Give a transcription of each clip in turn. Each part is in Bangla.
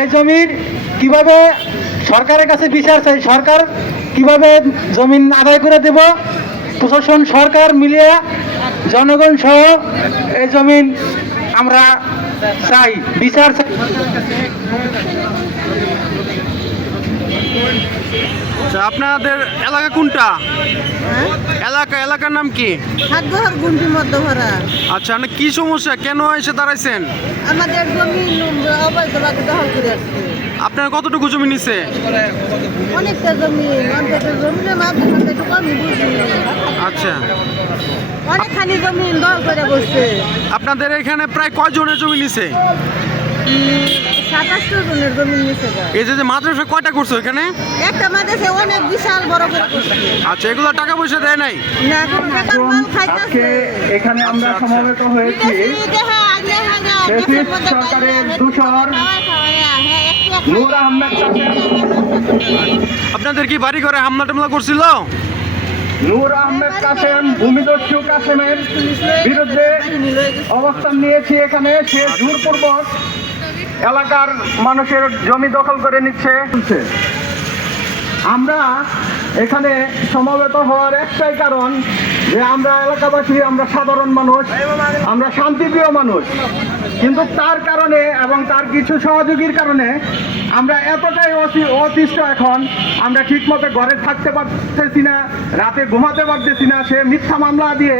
এই জমির কিভাবে সরকারের কাছে বিচার চাই, সরকার কিভাবে জমিন আদায় করে দেব, প্রশাসন সরকার মিলিয়ে জনগণ সহ এই জমিন আমরা চাই, বিচার চাই। আপনাদের এলাকা কোনটা? এলাকার নাম কি? আচ্ছা, মানে কি সমস্যা, কেন এসে দাঁড়াইছেন? আমাদের জমি অবৈধভাবে দখল করে আসছে। আপনার কতটুকু জমি নিছে? অনেকটা জমি, আচ্ছা, অনেকখানি জমি দখল করে বসছে। আপনাদের এখানে প্রায় কয়জনের জমি নিছে? 27 জনের জমি নিছে। এই যে মাদ্রাসা কয়টা করছো এখানে? একটা মাদ্রাসা অনেক বিশাল বড় করে করছে। আচ্ছা, এগুলো টাকা পয়সা দেয় নাই? না, এখন টাকার মাল খাইতেছে। এখানে আমরা সমবেত হয়েছি সরকারের দূষণ নূর আহমেদ আপনাদের কি বাড়ি ঘরে হামলা টামলা করছিল? নূর আহমেদ কাসেম ভূমিদস্যু কাসেমের বিরুদ্ধে অবস্থান নিয়েছি। এখানে সে জোরপূর্বক এলাকার মানুষের জমি দখল করে নিচ্ছে। আমরা এখানে সমবেত হওয়ার একটাই কারণ যে আমরা এলাকাবাসী, আমরা সাধারণ মানুষ, আমরা শান্তিপ্রিয় মানুষ, কিন্তু তার কারণে এবং তার কিছু সহযোগীর কারণে আমরা এতটাই অতিষ্ঠ এখন, আমরা ঠিকমতো ঘরে থাকতে পারতেছি না, রাতে ঘুমাতে পারতেছি না। সে মিথ্যা মামলা দিয়ে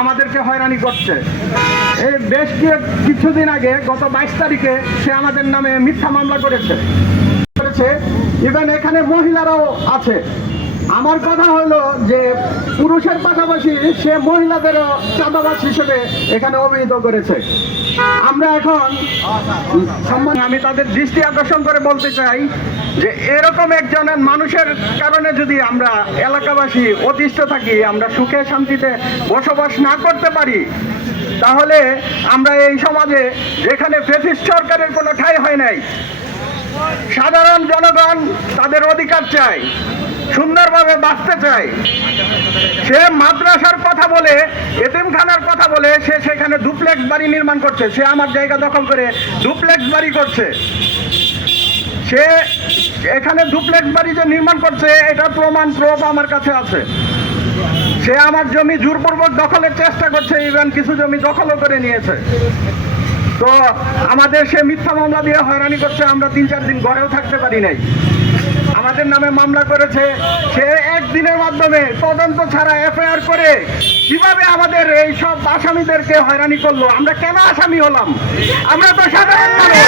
আমাদেরকে হয়রানি করছে। এই বেশ কিছুদিন আগে গত 22 তারিখে সে আমাদের নামে মিথ্যা মামলা করেছে। ইভেন এখানে মহিলারাও আছে। আমার কথা হলো যে পুরুষের পাশাপাশি সে মহিলাদেরও চাঁদাবাজ হিসেবে এখানে অভিহিত করেছে। আমরা এখন আমি তাদের দৃষ্টি আকর্ষণ করে বলতে চাই যে এরকম একজন মানুষের কারণে যদি আমরা এলাকাবাসী অতিষ্ঠ থাকি, আমরা সুখে শান্তিতে বসবাস না করতে পারি, তাহলে আমরা এই সমাজে যেখানে ফ্যাসিস্ট সরকারের কোনো ঠাঁই হয় নাই, সাধারণ জনগণ তাদের অধিকার চায়, সুন্দরভাবে বাঁচতে চায়। সে মাদ্রাসার কথা বলে, এতিমখানার কথা বলে সে সেখানে ডুপ্লেক্স বাড়ি নির্মাণ করছে। সে আমার জায়গা দখল করে ডুপ্লেক্স বাড়ি করছে। সে এখানে ডুপ্লেক্স বাড়ি যে নির্মাণ করছে এটার প্রমাণ আমার কাছে আছে। সে আমার জমি জোরপূর্বক দখলের চেষ্টা করছে, ইভেন কিছু জমি দখলও করে নিয়েছে। তো আমাদের সে মিথ্যা মামলা দিয়ে হয়রানি করছে। আমরা 3-4 দিন ঘরেও থাকতে পারি নাই। আমাদের নামে মামলা করেছে। সে একদিনের মাধ্যমে তদন্ত ছাড়া এফআইআর করে কিভাবে আমাদের এই সব আসামিদেরকে হয়রানি করলো। আমরা কেন আসামি হলাম? আমরা তো সাধারণ মানুষ।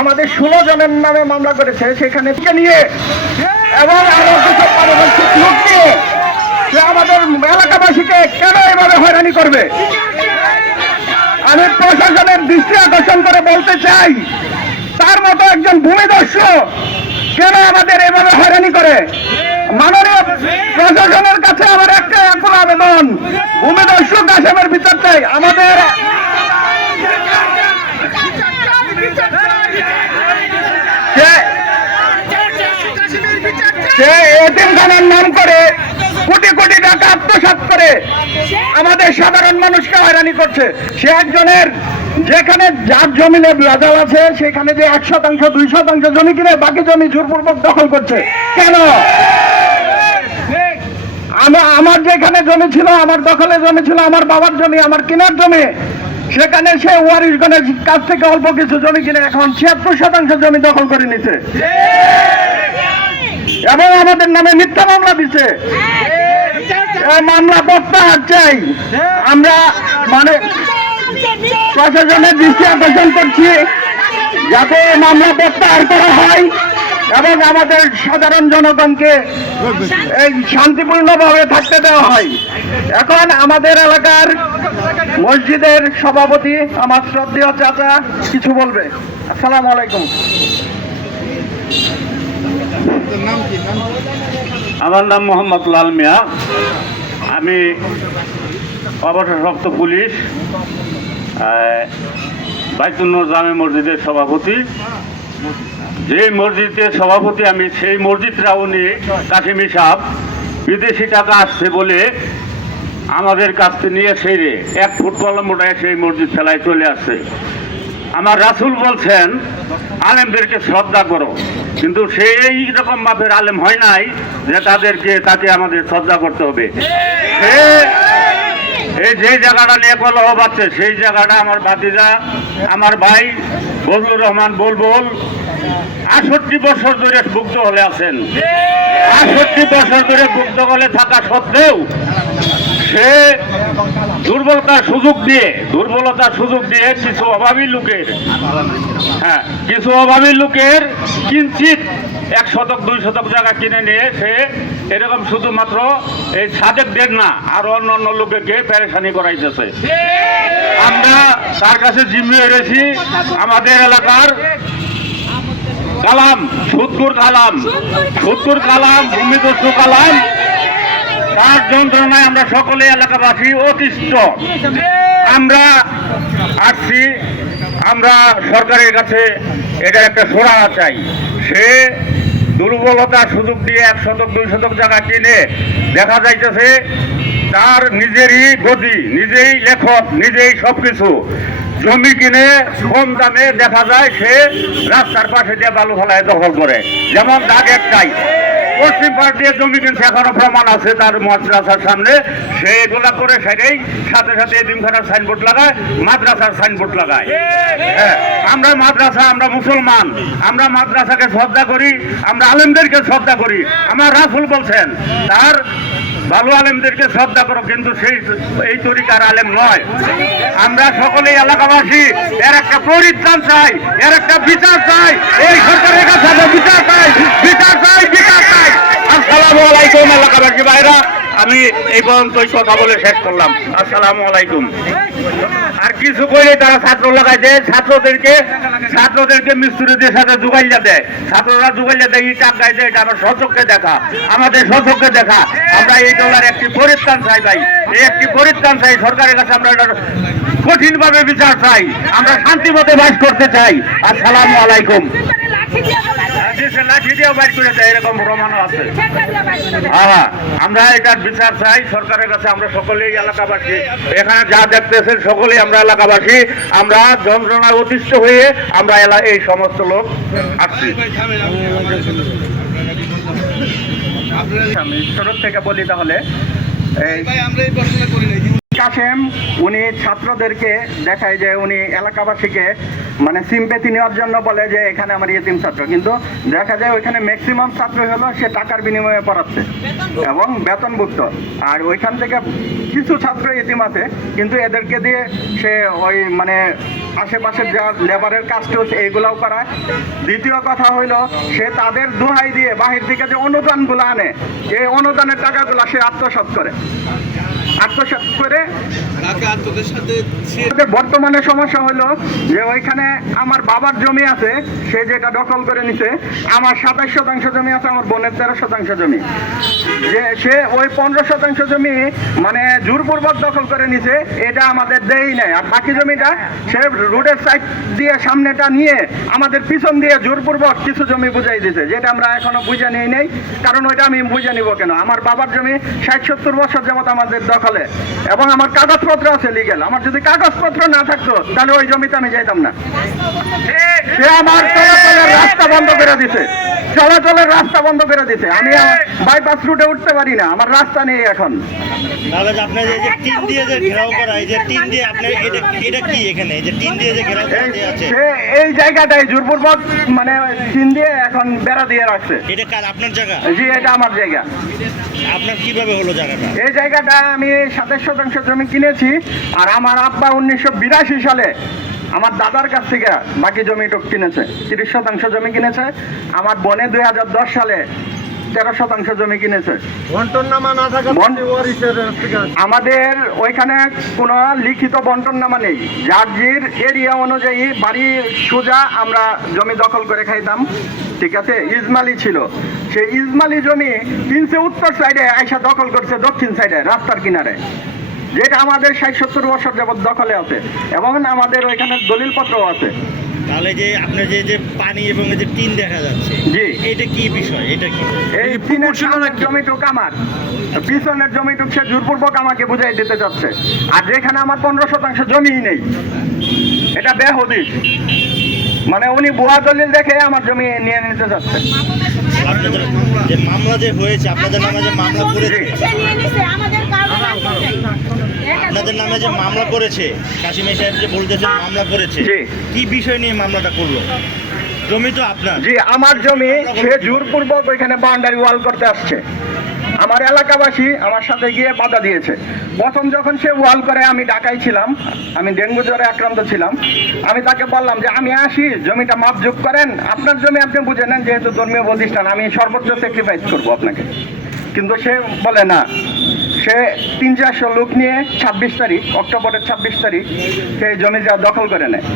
আমাদের 16 জনের নামে মামলা করেছে, সেখানে নিয়ে এবং আমাদের এলাকাবাসীকে কেন এভাবে হয়রানি করবে? আমি প্রশাসনের দৃষ্টি আকর্ষণ করে বলতে চাই, তার মতো একজন ভূমিদস্যু কেন আমাদের এভাবে হয়রানি করে? মাননীয় প্রশাসনের কাছে আমার একটা এখন আবেদন, ভূমিদস্যু কাসেমের বিচার চাই। আমাদের সে এতিমখানার নাম করে কোটি কোটি টাকা আত্মসাৎ করে আমাদের সাধারণ মানুষকে হয়রানি করছে। সে একজনের যেখানে যার জমিনে ভেজাল আছে সেখানে যে 1% 2% জমি কিনে বাকি জমি জোরপূর্বক দখল করছে কেন? আমার যেখানে জমি ছিল, আমার দখলে জমি ছিল, আমার বাবার জমি, আমার কেনার জমি, সেখানে সে ওয়ারিশগণের কাছ থেকে অল্প কিছু জমি কিনে এখন 76% জমি দখল করে নিছে এবং আমাদের নামে মিথ্যা মামলা দিচ্ছে। মামলা প্রত্যাহার চাই। আমরা প্রশাসনের দৃষ্টি আকর্ষণ করছি যাতে মামলা প্রত্যাহার করা হয় এবং আমাদের সাধারণ জনগণকে এই শান্তিপূর্ণভাবে থাকতে দেওয়া হয়। এখন আমাদের এলাকার মসজিদের সভাপতি আমার শ্রদ্ধেয় চাচা কিছু বলবে। আসসালামু আলাইকুম। নাম কি? আমার নাম মোহাম্মদ লাল মিয়া। আমি অবসরপ্রাপ্ত পুলিশ, বাইতুন্নুর জামে মসজিদের সভাপতি। যে মসজিদের সভাপতি আমি, সেই মসজিদরা উনি কাশিমি সাহেব বিদেশি টাকা আসছে বলে আমাদের কাছ থেকে নিয়ে সেরে 1 ফুট কলম উঠায় সেই মসজিদ ফেলায় চলে আসছে। আমার রাসূল বলছেন আলেমদেরকে শ্রদ্ধা করো, কিন্তু সে এই রকম মাপের আলেম হয় নাই যে তাকে আমাদের শ্রদ্ধা করতে হবে। সে এই যে জায়গাটা নিয়ে কলহ পাচ্ছে, সেই জায়গাটা আমার ভাতিজা, আমার ভাই বজলুর রহমান বুলবুল 68 বছর ধরে ভুক্ত হলে আছেন। 68 বছর ধরে ভুক্ত হলে থাকা সত্ত্বেও সে দুর্বলতার সুযোগ দিয়ে কিছু অভাবী লোকের কিঞ্চিত 1 শতক 2 শতক জায়গা কিনে নিয়ে সে এরকম শুধুমাত্র এই সাদেকদের না, আর অন্য লোকেকে পেরেশানি করাইতেছে। আমরা তার কাছে জিম্মি হয়েছি আমাদের এলাকার কালাম, সুৎকুর কালাম, ভূমিদস্যু কালাম, তার যন্ত্রণায় আমরা সকলে এলাকাবাসী অতিষ্ঠ। আমরা আসছি, আমরা সরকারের কাছে এটা একটা সুরাহা চাই। সে দুর্বলতার সুযোগ দিয়ে 1 শতক 2 শতক জায়গা কিনে দেখা যাইতেছে তার নিজেরই গদি, নিজেই লেখক, নিজেই সবকিছু জমি কিনে কম দামে দেখা যায় সে রাস্তার পাশে দিয়ে বালু ফেলায় দখল করে। যেমন দাগ একটাই, পশ্চিম পাশ দিয়ে জমি কিনছে, এখনো প্রমাণ আছে তার মাদ্রাসার সামনে। সে এগুলা করে সেটাই সাথে এদিনখানার সাইনবোর্ড লাগায়, মাদ্রাসার সাইনবোর্ড লাগায়। হ্যাঁ, আমরা মুসলমান, আমরা মাদ্রাসাকে শ্রদ্ধা করি, আমরা আলেমদেরকে শ্রদ্ধা করি। আমার রাসূল বলছেন তার ভালো আলেমদেরকে শ্রদ্ধা করো, কিন্তু এই তরিকার আলেম নয়। আমরা সকলেই এলাকাবাসী এর একটা পরিত্রাণ চাই, এর একটা বিচার চাই। এই সরকারের কাছে বিচার চাই। আসসালামু আলাইকুম এলাকাবাসী ভাইরা, আমি এই পর্যন্তই কথা বলে শেষ করলাম। আসসালামু আলাইকুম। আর কিছু করে তারা ছাত্র লাগাই দেয়, ছাত্রদেরকে মিস্ত্রিদের সাথে জোগাইয়া দেয়, ছাত্ররা জোগাইয়া দেয়, টাকা গাই দেয়। এটা আমার আমাদের সচক্ষে দেখা। আমরা এই দলের একটি পরিত্রাণ চাই ভাই, এই একটি পরিত্রাণ চাই সরকারের কাছে। আমরা কঠিন ভাবে বিচার চাই, আমরা শান্তি মতে বাস করতে চাই। আসসালামু আলাইকুম। লাঠি দিয়েও বাইর করে দেয়, এরকম প্রমাণও আছে। আমরা এটার বিচার চাই সরকারের কাছে। আমরা সকলেই এলাকাবাসী, এখানে যা দেখতেছেন সকলেই আমরা এলাকাবাসী, আমরা যন্ত্রণায় অতিষ্ঠ হয়ে আমরা এই সমস্ত লোক আসছি। আমি শুরু থেকে বলি তাহলে, কাশেম উনি ছাত্রদেরকে দেখায় যে উনি এলাকাবাসীকে মানে সিম্পেথি নেওয়ার জন্য বলে যে এখানে আমার ইয়েতিম ছাত্র, কিন্তু দেখা যায় ওইখানে ম্যাক্সিমাম ছাত্র হলো সে টাকার বিনিময়ে পড়াচ্ছে এবং বেতনভুক্ত। আর ওইখান থেকে কিছু ছাত্র ইয়েতিম আছে, কিন্তু এদেরকে দিয়ে সে ওই মানে আশেপাশের যা লেবারের কাজ এইগুলাও করায়। দ্বিতীয় কথা হইল, সে তাদের দোহাই দিয়ে বাহির থেকে যে অনুদানগুলো আনে, এই অনুদানের টাকাগুলো সে আত্মসাৎ করে। বর্তমানে সমস্যা হলো যে ওইখানে আমার বাবার জমি আছে, সে যেটা দখল করে নিছে। আমার 27% জমি আছে, আমার বোনের 13% জমি। যে সে ওই 15% জমি মানে জোরপূর্বক দখল করে নিছে, এটা আমাদের দেই নাই। আর বাকি জমিটা সে রোডের সাইড দিয়ে সামনেটা নিয়ে আমাদের পিছন দিয়ে জোরপূর্বক কিছু জমি বুঝাই দিছে, যেটা আমরা এখনো বুঝে নিই নাই। কারণ ওইটা আমি বুঝে নিব কেন? আমার বাবার জমি 60-70 বছর যাবত আমাদের দখলে, এবং আমার কাগজপত্র আছে লিগেল। আমার যদি কাগজপত্র না থাকতো তাহলে ওই জমিতে আমি যাইতাম না। সে আমার চলাচলের রাস্তা বন্ধ করে দিছে, আমি বাইপাস রুটে উঠতে পারি না, আমার রাস্তা নেই এখন। এই জায়গাটাই জোরপূর্বক মানে টিন দিয়ে এখন বেড়া দিয়ে রাখছে। জি, এটা আমার জায়গা। আপনার কিভাবে হলো জায়গাটা? এই জায়গাটা আমি 27% জমি কিনেছি, আর আমার আব্বা 1982 সালে আমার দাদার কাছ থেকে বাকি জমিটুক কিনেছে, 30% জমি কিনেছে। আমার বোনে 2010 সালে 13% জমি কিনেছে। আমাদের ওইখানে কোনো লিখিত বন্টননামা নেই, যার এরিয়া অনুযায়ী বাড়ি সোজা আমরা জমি দখল করে খাইতাম। ঠিক আছে, ইজমালি ছিল। সেই ইজমালি জমি কিনছে উত্তর সাইডে, আইসা দখল করছে দক্ষিণ সাইডে রাস্তার কিনারে, যেটা আমাদের 60-70 বছর যাবত দখলে আছে এবং আমাদের ওইখানে দলিলপত্রও আছে। তাহলে যে আপনার যে পানি এবং এই যে টিন দেখা যাচ্ছে, জি। এটা কি বিষয়? এটা কি? এই তিনের সামনের জমিটুক আমার, পিছনের জমিটুক সে জোরপূর্বক আমাকে বুঝাই দিতে যাচ্ছে। আর যেখানে আমার 15% জমিই নেই, এটা বেহদিস, মানে উনি ভুয়া দলিল দেখে আমার জমি নিয়ে নিতে যাচ্ছে। আপনাদের যে মামলা যে হয়েছে, আপনাদের নামে যে মামলা করেছে, সে নিয়ে নিছে, আমাদের কারণে নাই। আপনাদের নামে যে মামলা করেছে, কাশিম সাহেব যে বলতেছেন মামলা করেছে, জি। কি বিষয় নিয়ে মামলাটা করলো? জমি তো আপনার। জি, আমার জমি সে জোরপূর্বক ওইখানে বাউন্ডারি ওয়াল করতে আসছে। আমার এলাকাবাসী আমার সাথে গিয়ে বাধা দিয়েছে। প্রথম যখন সে ওয়াল করে, আমি ঢাকায় ছিলাম, আমি ডেঙ্গু জ্বরে আক্রান্ত ছিলাম। আমি তাকে বললাম যে আমি আসি, জমিটা মাপজোক করেন, আপনার জমি আপনি বুঝে নেন, যেহেতু ধর্মীয় প্রতিষ্ঠান আমি সর্বোচ্চ স্যাক্রিফাইস করবো আপনাকে। কিন্তু সে বলে না, সে 300-400 লোক নিয়ে 26 তারিখ, অক্টোবরের 26 তারিখ সেই জমিটা দখল করে নেয়।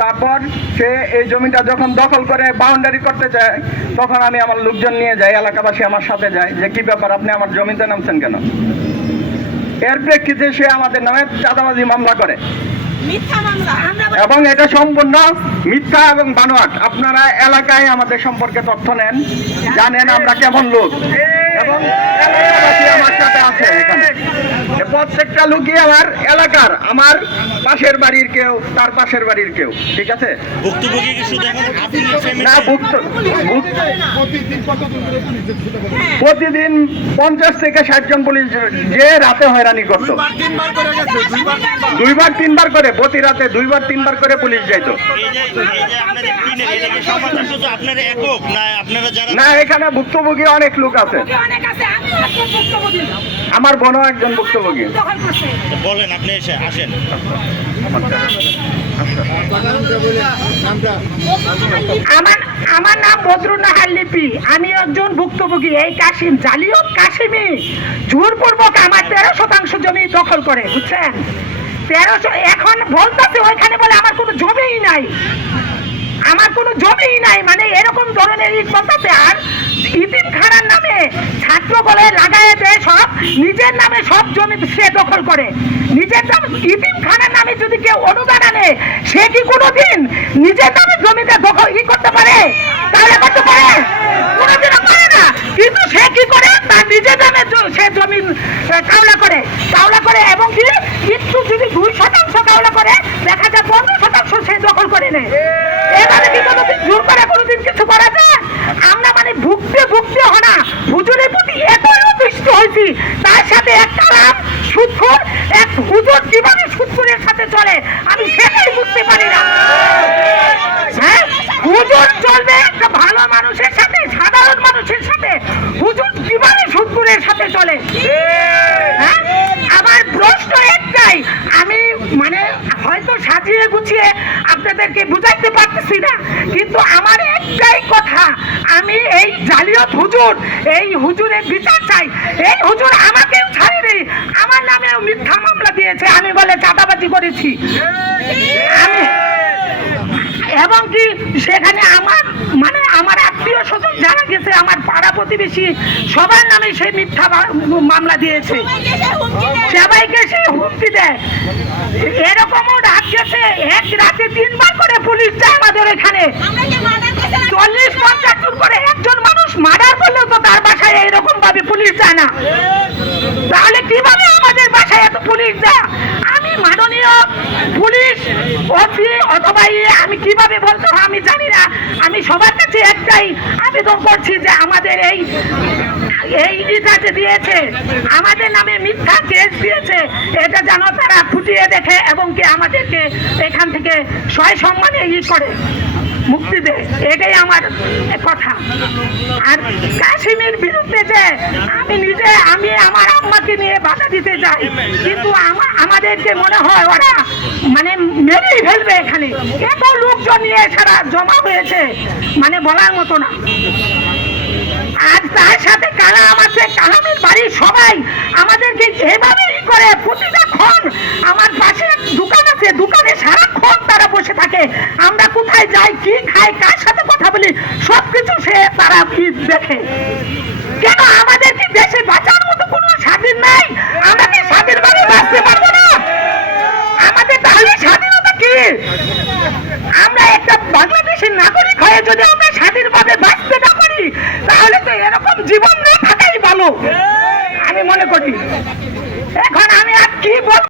তারপর সে এই জমিটা যখন দখল করে বাউন্ডারি করতে চায়, তখন আমি আমার লোকজন নিয়ে যাই, এলাকাবাসী আমার সাথে যায়, যে কি ব্যাপার আপনি আমার জমিতে নামছেন কেন? এর প্রেক্ষিতে সে আমাদের নামে চাঁদাবাজি মামলা করে মিথ্যা মামলা। আমরা এবং এটা সম্পূর্ণ মিথ্যা এবং বানোয়াট। আপনারা এলাকায় আমাদের সম্পর্কে তথ্য নেন, জানেন আমরা কেমন লোক, এবং এলাকাবাসী আমার সাথে আছে এখানে। এ প্রত্যেকটা লোকই আমার এলাকার, আমার পাশের বাড়ির কেউ, তার পাশের বাড়ির কেউ, ঠিক আছে। ভুক্তভোগী কি শুধু এখন আপনি না, প্রতিদিন 50 থেকে 60 জন পুলিশ যে রাতে হয়রানি করতো, 2-3 বার করে, প্রতি রাতে 2-3 বার করে পুলিশ যাইতো। আপনাদের টিনের এটা কি সমাধান শুধু আপনার একক, না আপনারা যারা না, এখানে ভুক্তভোগী অনেক লোক আছে, অনেক আছে, আমিও একজন ভুক্তভোগী। আমার বোনও একজন ভুক্তভোগী। দখল করছে। বলেন, আপনি এসে আসেন। আমার নাম বদরুন্নাহার লিপি, আমি একজন ভুক্তভোগী। এই কাশিম জালিয়ত কাশিমি জোরপূর্বক আমার 13% জমি দখল করে, বুঝছেন? 1300 এখন বলতেছে ওইখানে, বলে আমার কোনো জমিই নাই, আমার কোনো জমিই নাই, মানে এরকম ধরনের ইট বলতেছে। আর ইতিম খানার নামে ছাত্র বলে লাগায় দেয় সব, নিজের নামে সব জমি সে দখল করে। নিজের নামে ইতিম খানার নামে যদি কেউ অনুদান আনে, সে কি কোনোদিন নিজের নামে জমিতে দখল করতে পারে? তাহলে করতে পারে? কোনোদিনও পারে না। কিন্তু সে কি করে, তার নিজের নামে সে জমি কাওলা করে এবং কি একটু যদি 2% কাওলা করে, দেখা যায় 15% সে দখল করে নেয়। এবারে কি কোনোদিন জোর করে কোনোদিন কিছু করা যায়? আমরা মানে ভুগতে হনা হুজুরের প্রতি এতই অতিষ্ঠ হয়েছি, তার সাথে এক কালাম সুদখোর, এক হুজুর কিভাবে সুদখোরের সাথে চলে আমি সেটাই বুঝতে পারি না। হ্যাঁ, হুজুর চলবে একটা ভালো মানুষের সাথে, সাধারণ মানুষের সাথে, হুজুর কিভাবে সুদখোরের সাথে চলে? হ্যাঁ, আমার প্রশ্ন একটাই, আমি মানে হয়তো সাজিয়ে গুছিয়ে আপনাদেরকে বুঝাইতে পারতেছি না, কিন্তু আমার একটাই কথা, আমি এই জালিয়াত হুজুর, এই হুজুরের বিচার চাই। এই হুজুর আমাকেও ছাড়েনি, আমার নামেও মিথ্যা মামলা দিয়েছে, আমি বলে চাঁদাবাজি করেছি। আমি এবং কি সেখানে আমার মানে আমার আত্মীয় স্বজন যারা গেছে, আমার পাড়া প্রতিবেশী সবার নামে সে মিথ্যা মামলা দিয়েছে, সবাইকে সে হুমকি দেয়। এরকমও রাত গেছে, এক রাতে 3 বার করে পুলিশ যায় আমাদের এখানে, 40-50 জন করে একজন মানুষ মার্ডার করলেও তো তার বাসায় এরকম ভাবে পুলিশ যায় না। তাহলে কিভাবে আমাদের বাসায় এত পুলিশ যায়? আমি মাননীয় পুলিশ ওসি অথবা আমি কিভাবে বলতে হয় আমি জানি না। আমি সবার কাছে একটাই আবেদন করছি যে আমাদের এই ইটা যে দিয়েছে, আমাদের নামে মিথ্যা কেস দিয়েছে, এটা যেন তারা ফুটিয়ে দেখে এবং কি আমাদেরকে এখান থেকে সয় সম্মানে করে মুক্তি দেয়, এটাই আমার কথা। আর কাশিমের বিরুদ্ধে যে আমি আমার আম্মাকে নিয়ে বাধা দিতে যাই, কিন্তু আমাদেরকে মনে হয় ওরা মানে মেরেই ফেলবে। এখানে এত লোকজন নিয়ে সারা জমা হয়েছে, মানে বলার মতো না। আর তার সাথে কালাম আছে, কালামের বাড়ির সবাই আমাদেরকে এভাবেই করে প্রতিটা ক্ষণ। আমার পাশে দোকান আছে, দোকানে সারাক্ষণ তারা বসে থাকে, আমরা কোথায় যাই, কি খাই, কার সাথে কথা বলি, সব বসে তারা কি দেখে? কেন আমাদের কি দেশে বাঁচার মতো কোনো স্বাধীন নাই? আমরা কি স্বাধীনভাবে বাঁচতে পারবো না? আমাদের তাহলে স্বাধীনতা কি? আমরা একটা বাংলাদেশের নাগরিক হয়ে যদি আমরা স্বাধীনভাবে বাঁচতে না পারি, তাহলে তো এরকম জীবন না থাকাই ভালো আমি মনে করি। এখন আমি আর কি বলবো?